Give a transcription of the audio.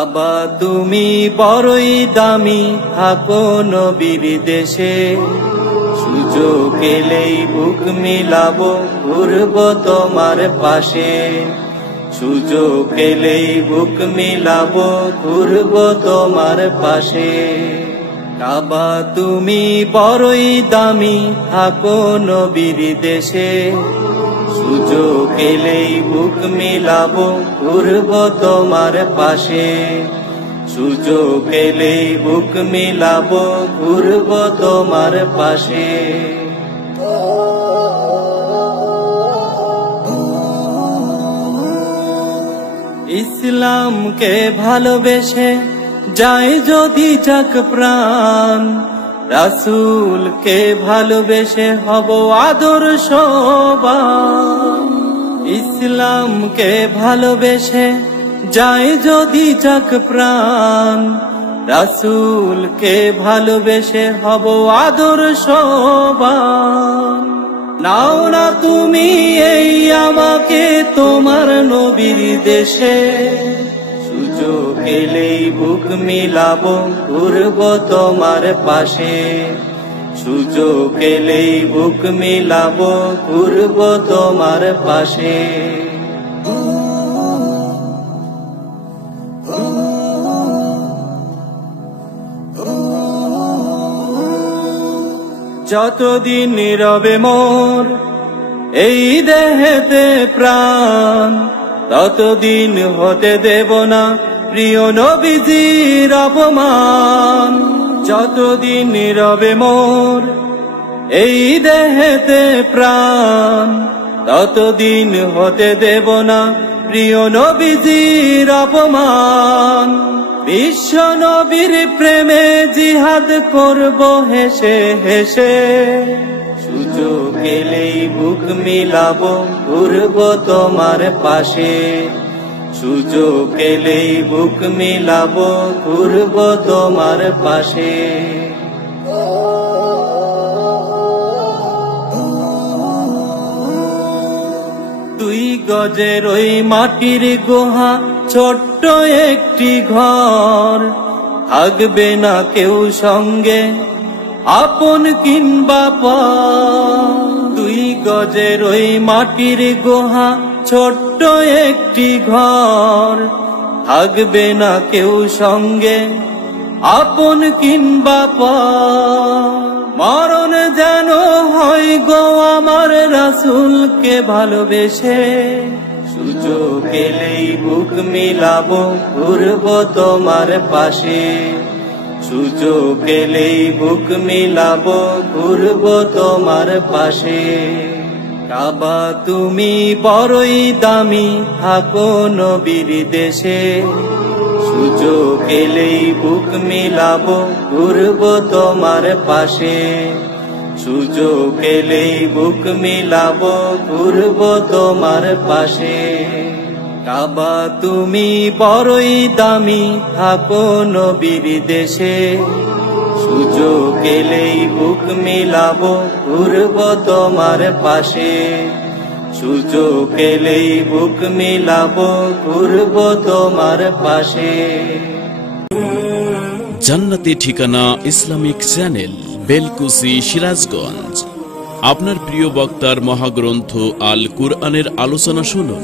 কাবা তুমি বড়ই দামি, থাকো নবীর দেশে। সুযোগ এলেই বুক মিলাবো, ঘুরবো তোমার পাশে। সুযোগ এলেই বুক মিলাবো, ঘুরবো তোমার পাশে। কাবা তুমি বড়ই দামি, থাকো নবীর দেশে। সুযোগ এলেই বুক মিলাবো, ঘুরবো তোমার পাশে। সুযোগ এলেই বুক মিলাবো, ঘুরবো তোমার পাশে। ইসলামকে ভালোবেসে যায় যদি যাক প্রাণ, রাসূলকে ভালোবেসে হব আদর্শবান। ইসলামকে ভালোবেসে যায় যদি যাক প্রাণ, রাসূলকে ভালোবেসে হব আদর্শবান। নাও না তুমি এই আমাকে তোমার নবীর দেশে। সুযোগ এলেই বুক মিলাবো, ঘুরবো তোমার পাশে। সুযোগ এলেই বুক মিলাবো, ঘুরবো তোমার পাশে। যতদিন নীরবে মোর এই দেহেতে প্রাণ, ততদিন হতে দেব না প্রিয় নবীজির অপমান। যতদিন নীরবে মোর এই দেহেতে প্রাণ, ততদিন হতে দেব না প্রিয় নবীজির অপমান। বিশ্ব নবীর প্রেমে জিহাদ করব হেসে হেসে। সুযোগ এলেই বুক মিলাবো, ঘুরবো তোমার পাশে। সুযোগ এলেই বুক মিলাবো, ঘুরবো তোমার পাশে। দুই গজের ওই মাটির গুহা, ছোট্ট একটি ঘর, থাকবে না কেউ সঙ্গে আপন কিংবা পর। দুই গজের ওই মাটির গুহা, ছোট্ট একটি ঘর, থাকবে না কেউ সঙ্গে আপন কিংবা পর। মরণ যেন হয় গো আমার রাসূলকে ভালোবেসে। সুযোগ এলেই বুক মিলাবো, ঘুরবো তোমার পাশে। সুযোগ এলেই বুক মিলাবো, ঘুরবো তোমার পাশে। কাবা তুমি বড়ই দামি, থাকো নবীর দেশে। সুযোগ এলেই বুক মিলাবো, ঘুরবো তোমার পাশে। সুযোগ এলেই বুক মিলাবো, ঘুরবো তোমার পাশে। কাবা তুমি বড়ই দামি, থাকো নবীর দেশে। সুযোগ এলেই বুক মিলাবো, ঘুরবো তোমার পাশে। সুযোগ এলেই বুক মিলাবো, ঘুরবো তোমার পাশে। জান্নাতি ঠিকানা ইসলামিক চ্যানেল, বেলকুচি, সিরাজগঞ্জ। আপনার প্রিয় বক্তার মহাগ্রন্থ আল কুরআনের আলোচনা শুনুন।